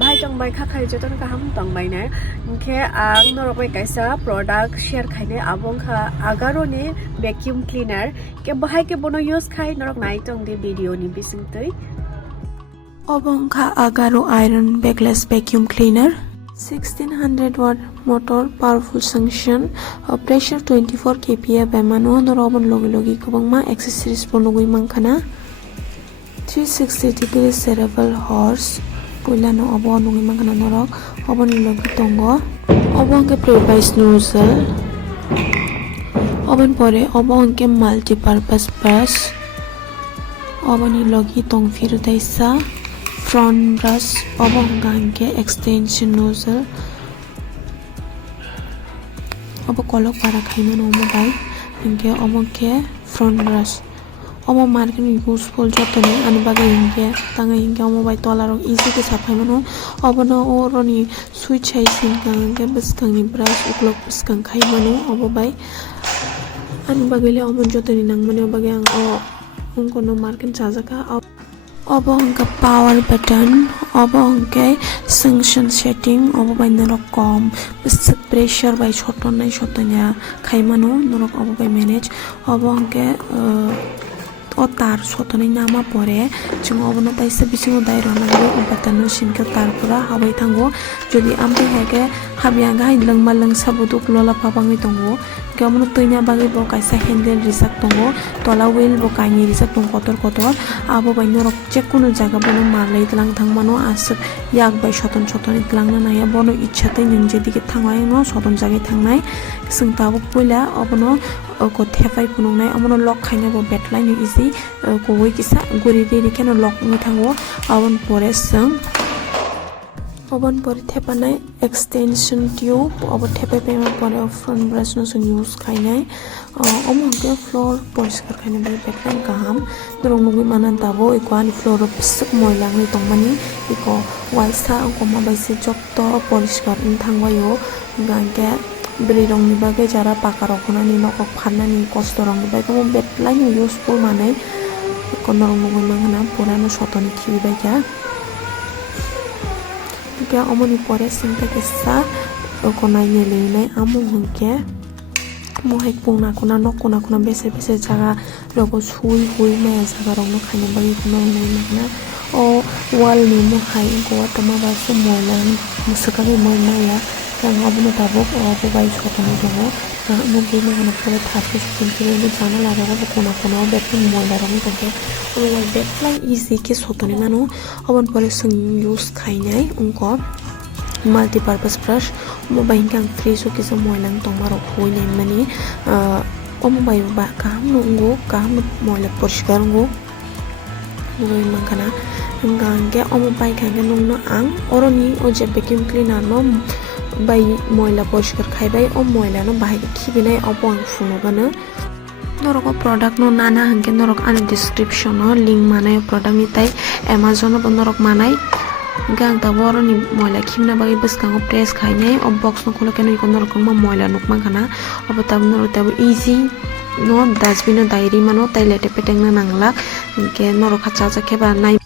bahai tongbai khakhai joton kaham tongbai na inkhe ang norok bai kaisa product share khaine abong kha Agaro ni vacuum cleaner ke bahai ke bono use khai norok nai tong de video ni bisingtoi abong kha Agaro iron bagless vacuum cleaner 1600 watt motor powerful function pressure 24 kPa by mano norobon logi kubangma accessories bonogui mangkhana 360 degree cerebral horse puila no abo nungi mangkhana norok obon logi tongo obon ke precise nozzle obon pore obon ke multi purpose brush obon logi tong firu daisa front brush obong ke extension nozzle obo kolok para khaima no mobai inke obong ke front brush obo market useful jotoni anbaga inke tanga inke obo bai tolarok easy ke saphai mano obo no oroni switch hai sin ke biskang ni brush uklok biskang khai mano obo bai anbaga le obo jotoni nangmani obo ang o ungko no market chajaka obo angka power button obo angke function setting obo bai norok kom pressure bai choto nai chotanya khaimano norok obo bai manage obo angke o tar chotonai nama pore chung obo no taisa bisingo dai ronago button no sinke tar pura habai thango jodi ampai hake habianga hai langma lang sabuduk lola papangi tongo kemono toina bagi bo kaisa handle rijak tongo tola wheel bo kaini rijak tong kotor abo bai norok jekono jaga bono marlai tlang thangmano asuk yak bai soton itlangna naya bono ichhatai nung jedike thangai no soton jagai thangnai singta abo poila obono ko thepai punungnai omono lock khaina bo betlai ni easy ko wei kisa guri ri keno lock ni thango abon pore sing obon pore thepanai extension tube obo thepai pema pore front brush no sung use khainai omon ke floor poriskar khaina bai betlai kaham dorong nugui manan tabo ikwan floor pisuk moilang ni tongmani iko waisa ko mabai se jotto poriskar in thangbayo gangke beri rong ni bagai jara pakar okona ni nokok phanna ni kosto rong ni bagai mo betlai ni useful manai kono rong nugui mangana purano sotoni khibi baika kya omoni pore singta kessa konai neleinai among hungke mohek pungna kuna bese jaga logo sui maya jaga rong no khaina bagi kono nai magna o wall ni mo hai ko tama ba su moila musaka ni moila ya kang abono tabo obo bai sotoni dongo mo ge mo hana pore thapse sinke ni jana laga ko kuna betu moila rong tongke o betlai easy ke sotoni mano obon pore sung use khainai ungko multi purpose brush mo bai kang fresh o kisa moilang tongmaro hoi nei mani omo bai ba kam nungo kam moila porishkar ngo ngoi mangkana ngangge omo bai kang nungno ang oroni o je vacuum cleaner no bai moila porishkar khaibai o moila no bai khibinai obo ang funogana noroko product no nana hangke norok ani description no link manai product ni tai Amazon no norok manai gang ta boro ni moila khimna bagi biskang press khainai o box no kholo keno ikon norok ma moila nukman khana obo tab norok tab easy no dustbin no diary mano tai lete peteng na nangla ke norok khacha kheba nai